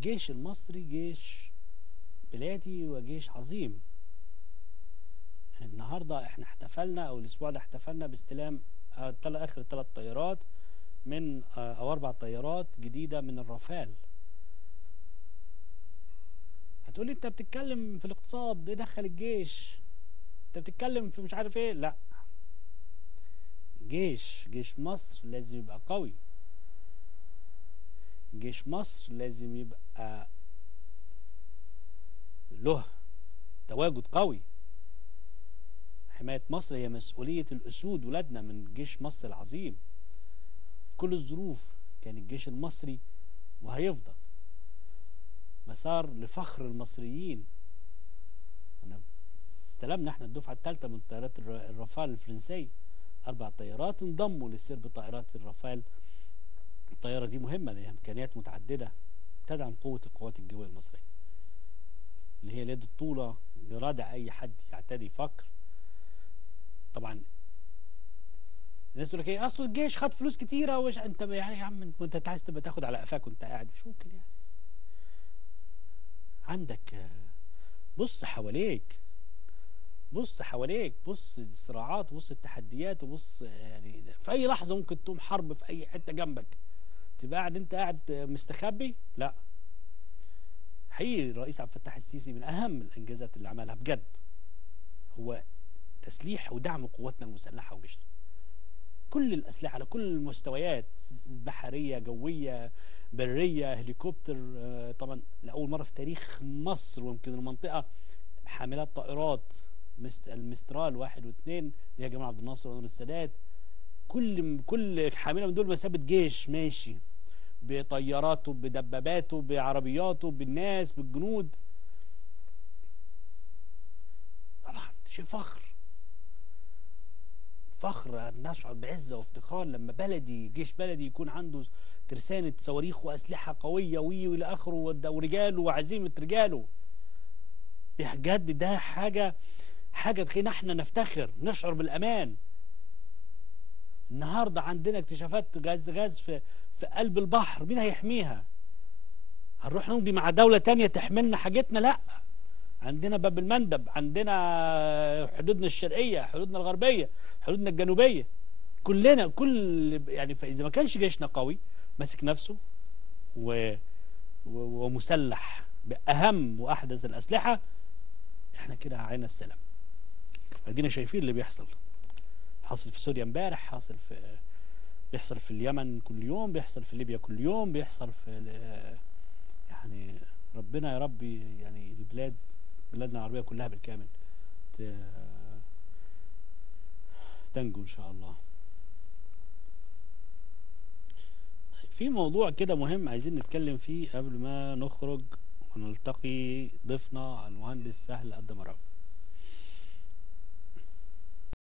الجيش المصري جيش بلادي وجيش عظيم. النهارده احنا احتفلنا، او الاسبوع ده احتفلنا باستلام اخر 3 طيارات من او 4 طيارات جديده من الرافال. هتقولي انت بتتكلم في الاقتصاد، ايه دخل الجيش؟ انت بتتكلم في مش عارف ايه. لا، جيش مصر لازم يبقى قوي. جيش مصر لازم يبقى له تواجد قوي. حماية مصر هي مسؤولية الأسود ولادنا من جيش مصر العظيم. في كل الظروف كان الجيش المصري وهيفضل مسار لفخر المصريين. استلمنا احنا الدفعة الثالثة من طيارات الرافال الفرنسية، 4 طيارات انضموا لسرب طائرات الرافال. الطيارة دي مهمة، لها إمكانيات متعددة تدعم قوة القوات الجوية المصرية، اللي هي اليد الطولة لردع أي حد يعتدي يفكر. طبعا الناس تقول لك ايه، اصل الجيش خد فلوس كتيره وش انت يعني يا عم، انت عايز تبقى تاخد على قفاك وانت قاعد؟ مش ممكن يعني. عندك بص حواليك، بص حواليك، بص الصراعات وبص التحديات وبص يعني في اي لحظه ممكن تقوم حرب في اي حته جنبك، تبقى قاعد انت قاعد مستخبي؟ لا. حقيقي الرئيس عبد الفتاح السيسي من اهم الانجازات اللي عملها بجد هو تسليح ودعم قواتنا المسلحه وجيشنا. كل الأسلحة على كل المستويات، بحرية، جوية، برية، هليكوبتر. طبعا لأول مرة في تاريخ مصر ويمكن المنطقة حاملات طائرات المسترال 1 و2 اللي هي جمال عبد الناصر وانور السادات. كل حاملة من دول مسابة جيش ماشي بطياراته بدباباته بعربياته بالناس بالجنود. طبعا شيء فخر نشعر بعزه وافتخار لما بلدي، جيش بلدي، يكون عنده ترسانه صواريخ واسلحه قويه والى اخره، ورجاله وعزيمه رجاله. بجد ده حاجه تخلينا احنا نفتخر، نشعر بالامان. النهارده عندنا اكتشافات غاز في قلب البحر، مين هيحميها؟ هنروح نمضي مع دوله تانية تحملنا حاجتنا؟ لا. عندنا باب المندب، عندنا حدودنا الشرقيه، حدودنا الغربيه، حدودنا الجنوبيه، كلنا يعني فاذا ما كانش جيشنا قوي ماسك نفسه ومسلح باهم واحدث الاسلحه، احنا كده عينا السلام. ادينا شايفين اللي بيحصل في سوريا امبارح، بيحصل في اليمن كل يوم، بيحصل في ليبيا كل يوم، بيحصل في يعني ربنا يا رب يعني بلادنا العربية كلها بالكامل تنجو إن شاء الله. طيب في موضوع كده مهم عايزين نتكلم فيه قبل ما نخرج ونلتقي ضيفنا المهندس سهل الدمراوي.